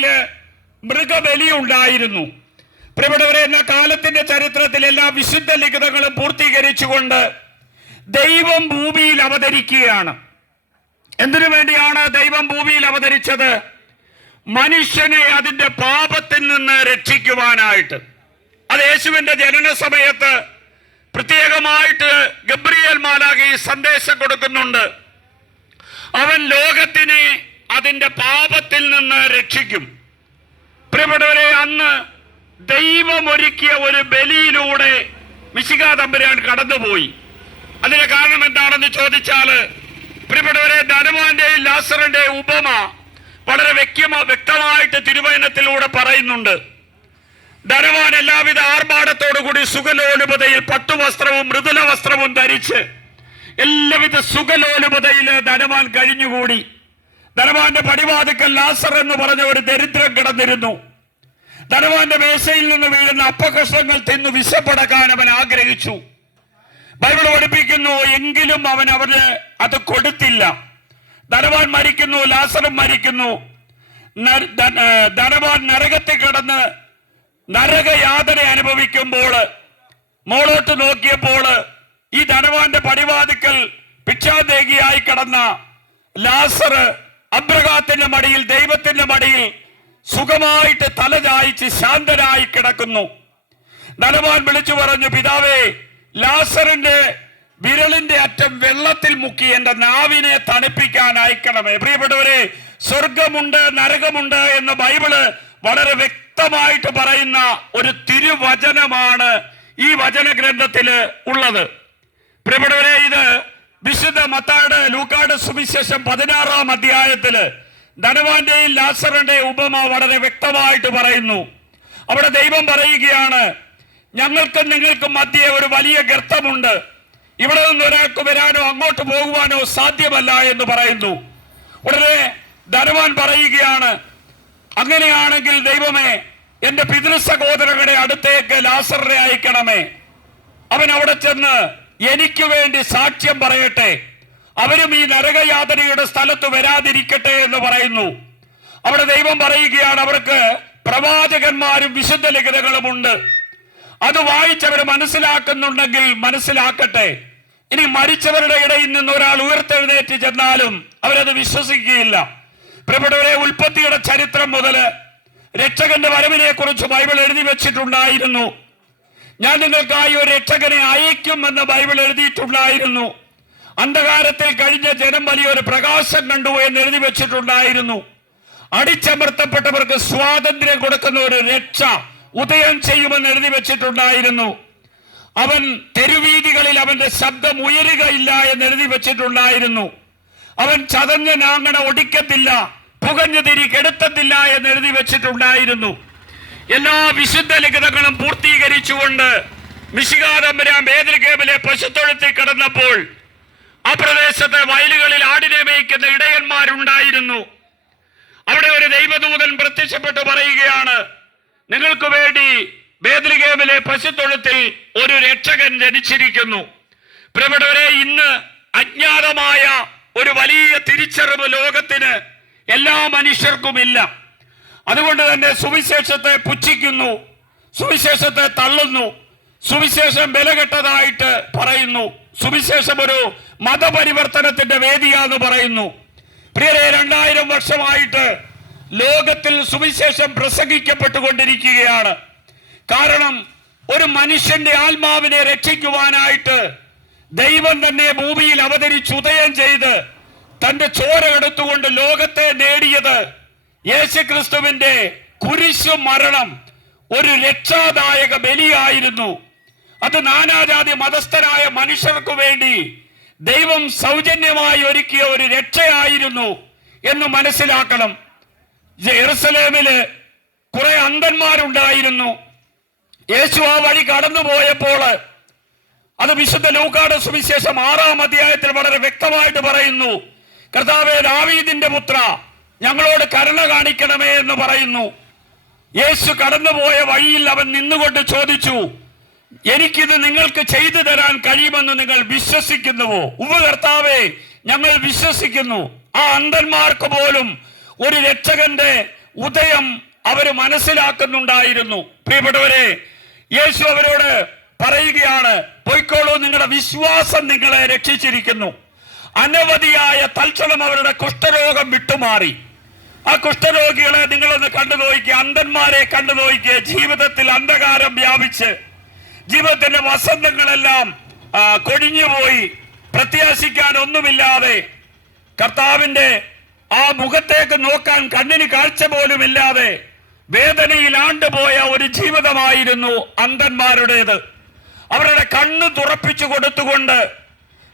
ബലിപീഠങ്ങളില് മൃഗബലി ഉണ്ടായിരുന്നു. പ്രിയപ്പെട്ടവരെ, എന്ന കാലത്തിന്റെ ചരിത്രത്തിൽ എല്ലാ വിശുദ്ധ ലിഖിതങ്ങളും പൂർത്തീകരിച്ചുകൊണ്ട് ദൈവം ഭൂമിയിൽ അവതരിക്കുകയാണ്. എന്തിനു വേണ്ടിയാണ് ദൈവം ഭൂമിയിൽ അവതരിച്ചത്? മനുഷ്യനെ അതിന്റെ പാപത്തിൽ നിന്ന് രക്ഷിക്കുവാനായിട്ട്. അത് യേശുവിന്റെ ജനന സമയത്ത് പ്രത്യേകമായിട്ട് ഗബ്രിയേൽ മാലാഖ ഈ സന്ദേശം കൊടുക്കുന്നുണ്ട്. അവൻ ലോകത്തിനെ അതിന്റെ പാപത്തിൽ നിന്ന് രക്ഷിക്കും. പ്രിയപ്പെട്ടവരെ, അന്ന് ദൈവം ഒരുക്കിയ ഒരു ബലിയിലൂടെ മിശിഹാ തമ്പുരാൻ കടന്നുപോയി. അതിന്റെ കാരണം എന്താണെന്ന് ചോദിച്ചാൽ, പ്രിയപ്പെട്ടവരെ, ധനവാന്റെയും ലാസറിന്റെയും ഉപമ വളരെ വ്യക്തമായിട്ട് തിരുവചനത്തിലൂടെ പറയുന്നുണ്ട്. ധനവാൻ എല്ലാവിധ ആർഭാടത്തോടുകൂടി സുഖലോലുപതയിൽ പട്ടുവസ്ത്രവും മൃദുല വസ്ത്രവും ധരിച്ച് എല്ലാവിധ സുഖലോലുപതയിൽ ധനവാൻ കഴിഞ്ഞുകൂടി. ധനവാന്റെ പടിവാതിക്കൽ ലാസർ എന്ന് പറഞ്ഞ ഒരു ദരിദ്രൻ കിടന്നിരുന്നു. ധനവാന്റെ മേശയിൽ നിന്ന് വീഴുന്ന അപ്പകഷ്ണങ്ങൾ തിന്നു വിശപ്പടക്കാൻ അവൻ ആഗ്രഹിച്ചു. ബൈബിൾ പഠിപ്പിക്കുന്നു, എങ്കിലും അവന് അത് കൊടുത്തില്ല. ധനവാൻ മരിക്കുന്നു, ലാസറും മരിക്കുന്നു. ധനവാൻ നരകത്തിൽ കിടന്ന് നരകയാതന അനുഭവിക്കുമ്പോൾ മോളോട്ട് നോക്കിയപ്പോൾ ഈ ധനവാന്റെ പടിവാതിക്കൽ ഭിക്ഷാദേഹിയായി കിടന്ന ലാസർ അബ്രഹാത്തിന്റെ മടിയിൽ, ദൈവത്തിന്റെ മടിയിൽ സുഖമായിട്ട് തലചായിച്ച് ശാന്തനായി കിടക്കുന്നു. ധനവാൻ വിളിച്ചു പറഞ്ഞു, പിതാവേ, ലാസറിന്റെ വിരലിന്റെ അറ്റം വെള്ളത്തിൽ മുക്കി എന്റെ നാവിനെ തണുപ്പിക്കാൻ അയക്കണമേ. പ്രിയപ്പെട്ടവരെ, സ്വർഗമുണ്ട്, നരകമുണ്ട് എന്ന് ബൈബിള് വളരെ വ്യക്തമായിട്ട് പറയുന്ന ഒരു തിരുവചനമാണ് ഈ വചന ഗ്രന്ഥത്തില് ഉള്ളത്. പ്രിയപ്പെട്ടവരെ, ഇത് വിശുദ്ധ മത്തായിയുടെ ലൂക്കായുടെ സുവിശേഷം 16-ാം അധ്യായത്തില് ധനവാന്റെയും ലാസറിന്റെയും ഉപമ വളരെ വ്യക്തമായിട്ട് പറയുന്നു. അവിടെ ദൈവം പറയുകയാണ്, ഞങ്ങൾക്കും നിങ്ങൾക്കും മധ്യേ ഒരു വലിയ ഗർത്തമുണ്ട്. ഇവിടെ നിന്ന് ഒരാൾക്ക് വരാനോ അങ്ങോട്ട് പോകുവാനോ സാധ്യമല്ല എന്ന് പറയുന്നു. ഉടനെ ധനവാൻ പറയുകയാണ്, അങ്ങനെയാണെങ്കിൽ ദൈവമേ, എന്റെ പിതൃ സഹോദരങ്ങളുടെ അടുത്തേക്ക് ലാസറിനെ അയക്കണമേ. അവൻ അവിടെ ചെന്ന് എനിക്ക് വേണ്ടി സാക്ഷ്യം പറയട്ടെ, അവരും ഈ നരകയാതനയുടെ സ്ഥലത്ത് വരാതിരിക്കട്ടെ എന്ന് പറയുന്നു. അവിടെ ദൈവം പറയുകയാണ്, അവർക്ക് പ്രവാചകന്മാരും വിശുദ്ധ ലിഖിതങ്ങളും ഉണ്ട്. അത് വായിച്ചവർ മനസ്സിലാക്കുന്നുണ്ടെങ്കിൽ മനസ്സിലാക്കട്ടെ. ഇനി മരിച്ചവരുടെ ഇടയിൽ നിന്ന് ഒരാൾ ഉയർത്തെഴുന്നേറ്റ് ചെന്നാലും അവരത് വിശ്വസിക്കുകയില്ല. പ്രിയപ്പെട്ടവരെ, ഉൽപ്പത്തിയുടെ ചരിത്രം മുതൽ രക്ഷകന്റെ വരവിനെ കുറിച്ച് ബൈബിൾ എഴുതി വെച്ചിട്ടുണ്ടായിരുന്നു. ഞാൻ നിങ്ങൾക്കായി ഒരു രക്ഷകനെ അയക്കുമെന്ന് ബൈബിൾ എഴുതിയിട്ടുണ്ടായിരുന്നു. അന്ധകാരത്തിൽ കഴിഞ്ഞ ജനം വലിയൊരു പ്രകാശം കണ്ടു എന്ന് എഴുതി വെച്ചിട്ടുണ്ടായിരുന്നു. അടിച്ചമർത്തപ്പെട്ടവർക്ക് സ്വാതന്ത്ര്യം കൊടുക്കുന്ന ഒരു രക്ഷ ഉദയം ചെയ്യുമെന്ന് എഴുതി വെച്ചിട്ടുണ്ടായിരുന്നു. അവൻ തെരുവീതികളിൽ അവന്റെ ശബ്ദം ഉയരുകയില്ല എന്ന് എഴുതി വെച്ചിട്ടുണ്ടായിരുന്നു. അവൻ ചതഞ്ഞ നാങ്ങണ ഒടിക്കത്തില്ല, പുകഞ്ഞു തിരി കെടുത്തത്തില്ല എന്ന് എഴുതി വെച്ചിട്ടുണ്ടായിരുന്നു. എല്ലാ വിശുദ്ധ ലിഖിതങ്ങളും പൂർത്തീകരിച്ചുകൊണ്ട് മിശിഹാ തമ്പുരാൻ ബേത്ലഹേമിലെ പശുത്തൊഴുത്തിൽ കിടന്നപ്പോൾ ആ പ്രദേശത്തെ വയലുകളിൽ ആടിനെ മേയ്ക്കുന്ന ഇടയന്മാരുണ്ടായിരുന്നു. അവിടെ ഒരു ദൈവദൂതൻ പ്രത്യക്ഷപ്പെട്ട് പറയുകയാണ്, നിങ്ങൾക്ക് വേണ്ടി ബേത്ലഹേമിലെ പശുത്തൊഴുത്തിൽ ഒരു രക്ഷകൻ ജനിച്ചിരിക്കുന്നു. പ്രിയപ്പെട്ടവരെ, ഇന്ന് അജ്ഞാതമായ ഒരു വലിയ തിരിച്ചറിവ് ലോകത്തിന് എല്ലാ മനുഷ്യർക്കുമില്ല. അതുകൊണ്ട് തന്നെ സുവിശേഷത്തെ പുച്ഛിക്കുന്നു, സുവിശേഷത്തെ തള്ളുന്നു, സുവിശേഷം ബലകെട്ടതായിട്ട് പറയുന്നു, സുവിശേഷം ഒരു മതപരിവർത്തനത്തിന്റെ വേദിയാന്ന് പറയുന്നു. പ്രിയരെ, 2000 വർഷമായിട്ട് ലോകത്തിൽ സുവിശേഷം പ്രസംഗിക്കപ്പെട്ടുകൊണ്ടിരിക്കുകയാണ്. കാരണം ഒരു മനുഷ്യന്റെ ആത്മാവിനെ രക്ഷിക്കുവാനായിട്ട് ദൈവം തന്നെ ഭൂമിയിൽ അവതരിച്ച് ഉദയം ചെയ്ത് തന്റെ ചോര എടുത്തുകൊണ്ട് ലോകത്തെ നേടിയത് യേശുക്രിസ്തുവിന്റെ കുരിശു മരണം ഒരു രക്ഷാദായക ബലിയായിരുന്നു. അത് നാനാജാതി മതസ്ഥരായ മനുഷ്യർക്ക് വേണ്ടി ദൈവം സൗജന്യമായി ഒരുക്കിയ ഒരു രക്ഷയായിരുന്നു എന്ന് മനസ്സിലാക്കണം. യെരുസലേമില് കുറെ അന്ധന്മാരുണ്ടായിരുന്നു. യേശു ആ വഴി കടന്നുപോയപ്പോൾ അത് വിശുദ്ധ ലൂക്കായുടെ സുവിശേഷം 6-ാം അധ്യായത്തിൽ വളരെ വ്യക്തമായിട്ട് പറയുന്നു, കർത്താവേ, ദാവീദിന്റെ പുത്ര, ഞങ്ങളോട് കരുണ കാണിക്കണമേ എന്ന് പറയുന്നു. യേശു കടന്നുപോയ വഴിയിൽ അവൻ നിന്നുകൊണ്ട് ചോദിച്ചു, എനിക്കിത് നിങ്ങൾക്ക് ചെയ്തു തരാൻ കഴിയുമെന്ന് നിങ്ങൾ വിശ്വസിക്കുന്നുവോ? ഉവ്വ് കർത്താവേ, ഞങ്ങൾ വിശ്വസിക്കുന്നു. ആ അന്ധന്മാർക്ക് പോലും ഒരു രക്ഷകന്റെ ഉദയം അവര് മനസ്സിലാക്കുന്നുണ്ടായിരുന്നു. പ്രിയപ്പെട്ടവരെ, യേശു അവരോട് പറയുകയാണ്, പൊയ്ക്കോളൂ, നിങ്ങളുടെ വിശ്വാസം നിങ്ങളെ രക്ഷിച്ചിരിക്കുന്നു. അനവധിയായ തൽക്ഷണം അവരുടെ കുഷ്ഠരോഗം വിട്ടുമാറി. ആ കുഷ്ഠരോഗികളെ നിങ്ങളൊന്ന് കണ്ടു നോക്കിക്കുക, അന്ധന്മാരെ കണ്ടു നോക്കിക്കുക. ജീവിതത്തിൽ അന്ധകാരം വ്യാപിച്ച് ജീവിതത്തിന്റെ വസന്തങ്ങളെല്ലാം കൊഴിഞ്ഞുപോയി, പ്രത്യാശിക്കാൻ ഒന്നുമില്ലാതെ, കർത്താവിന്റെ ആ മുഖത്തേക്ക് നോക്കാൻ കണ്ണിന് കാഴ്ച പോലും ഇല്ലാതെ വേദനയിൽ ആണ്ടുപോയ ഒരു ജീവിതമായിരുന്നു അന്ധന്മാരുടേത്. അവരുടെ കണ്ണ് തുറപ്പിച്ചു കൊടുത്തുകൊണ്ട്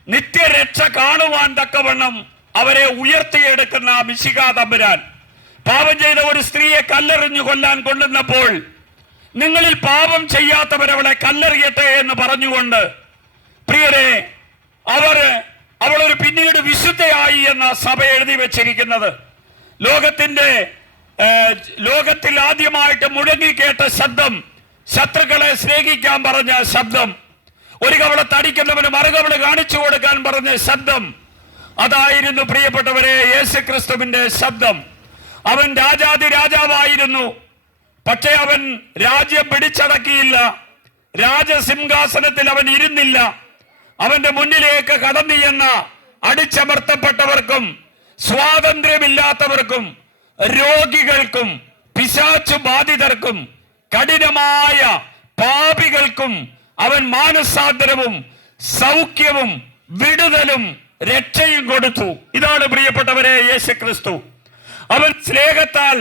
നിത്യരക്ഷ കാണുവാൻ തക്കവണ്ണം അവരെ ഉയർത്തിയെടുക്കുന്ന മിശിഹാ തമ്പുരാൻ പാപം ചെയ്ത ഒരു സ്ത്രീയെ കല്ലെറിഞ്ഞു കൊല്ലാൻ കൊണ്ടുവന്നപ്പോൾ, നിങ്ങളിൽ പാപം ചെയ്യാത്തവരവളെ കല്ലെറിയട്ടെ എന്ന് പറഞ്ഞുകൊണ്ട്, പ്രിയരെ, അവളൊരു പിന്നീട് വിശുദ്ധയായി എന്ന സഭ എഴുതി വെച്ചിരിക്കുന്നത്. ലോകത്തിൽ ആദ്യമായിട്ട് മുഴങ്ങിക്കേട്ട ശബ്ദം, ശത്രുക്കളെ സ്നേഹിക്കാൻ പറഞ്ഞ ശബ്ദം, ഒരു കവള തടിക്കുന്നവന് മറുകവള് കാണിച്ചു കൊടുക്കാൻ പറഞ്ഞ ശബ്ദം, അതായിരുന്നു പ്രിയപ്പെട്ടവരെ യേശുക്രിസ്തുവിന്റെ ശബ്ദം. അവൻ രാജാവായിരുന്നു. പക്ഷേ അവൻ രാജ്യം പിടിച്ചടക്കിയില്ല. രാജസിംഹാസനത്തിൽ അവൻ ഇരുന്നില്ല. അവന്റെ മുന്നിലേക്ക് കടന്നു ചെന്ന അടിച്ചമർത്തപ്പെട്ടവർക്കും സ്വാതന്ത്ര്യമില്ലാത്തവർക്കും രോഗികൾക്കും പിശാചു ബാധിതർക്കും കഠിനമായ പാപികൾക്കും അവൻ മാനസാന്തരവും സൗഖ്യവും വിടുതലും രക്ഷയും കൊടുത്തു. ഇതാണ് പ്രിയപ്പെട്ടവരെ യേശുക്രിസ്തു. അവൻ സ്നേഹത്താൽ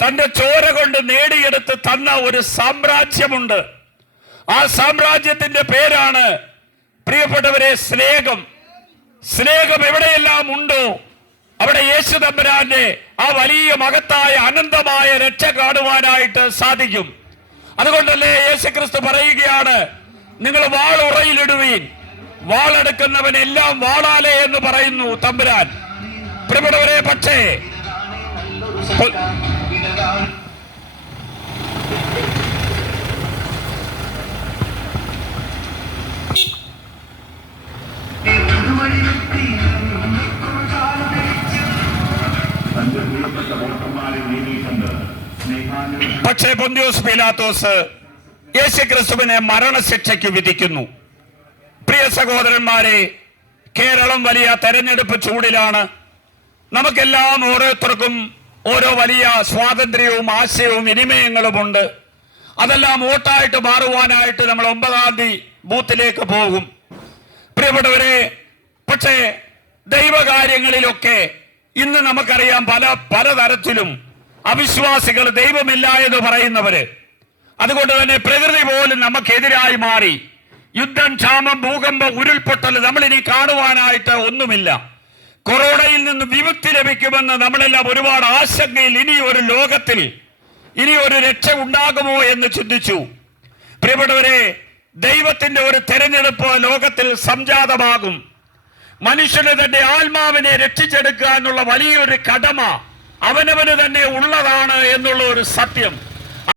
തന്റെ ചോര കൊണ്ട് നേടിയെടുത്ത് തന്ന ഒരു സാമ്രാജ്യമുണ്ട്. ആ സാമ്രാജ്യത്തിന്റെ പേരാണ് പ്രിയപ്പെട്ടവരെ സ്നേഹം. സ്നേഹം എവിടെയെല്ലാം ഉണ്ടോ അവിടെ യേശു തമ്പുരാന്റെ ആ വലിയ മഹത്തായ അനന്തമായ രക്ഷ കാണുവാനായിട്ട് സാധിക്കും. അതുകൊണ്ടല്ലേ യേശുക്രിസ്തു പറയുകയാണ്, നിങ്ങൾ വാൾ ഉറയിലിടുവീൻ, വാളെടുക്കുന്നവൻ എല്ലാം വാളാലേ എന്ന് പറയുന്നു തമ്പുരാൻ. പ്രിയപ്പെട്ടവരെ, പക്ഷേ പൊന്തിയോസ് പീലാത്തോസ് യേശുക്രിസ്തുവിനെ മരണശിക്ഷയ്ക്ക് വിധിക്കുന്നു. പ്രിയ സഹോദരന്മാരെ, കേരളം വലിയ തെരഞ്ഞെടുപ്പ് ചൂടിലാണ്. നമുക്കെല്ലാം ഓരോരുത്തർക്കും ഓരോ വലിയ സ്വാതന്ത്ര്യവും ആശയവും വിനിമയങ്ങളുമുണ്ട്. അതെല്ലാം വോട്ടായിട്ട് മാറുവാനായിട്ട് നമ്മൾ 9-ാം തീയതി ബൂത്തിലേക്ക് പോകും. പ്രിയപ്പെട്ടവരെ, പക്ഷേ ദൈവകാര്യങ്ങളിലൊക്കെ ഇന്ന് നമുക്കറിയാം പലതരത്തിലും അവിശ്വാസികൾ, ദൈവമില്ല എന്ന് പറയുന്നവര്. അതുകൊണ്ട് തന്നെ പ്രകൃതി പോലും നമുക്കെതിരായി മാറി. യുദ്ധം, ക്ഷാമം, ഭൂകമ്പം, ഉരുൾപൊട്ടൽ നമ്മളിനി കാണുവാനായിട്ട് ഒന്നുമില്ല. കൊറോണയിൽ നിന്ന് വിമുക്തി ലഭിക്കുമെന്ന് നമ്മളെല്ലാം ഒരുപാട് ആശങ്കയിൽ ഇനി ഒരു ലോകത്തിൽ ഇനി ഒരു രക്ഷ ഉണ്ടാകുമോ എന്ന് ചിന്തിച്ചു. പ്രിയപ്പെട്ടവരെ, ദൈവത്തിന്റെ ഒരു തെരഞ്ഞെടുപ്പ് ലോകത്തിൽ സംജാതമാകും. മനുഷ്യന് തന്റെ ആത്മാവിനെ രക്ഷിച്ചെടുക്കുക എന്നുള്ള വലിയൊരു കടമ അവനവന് തന്നെ ഉള്ളതാണ് എന്നുള്ള ഒരു സത്യം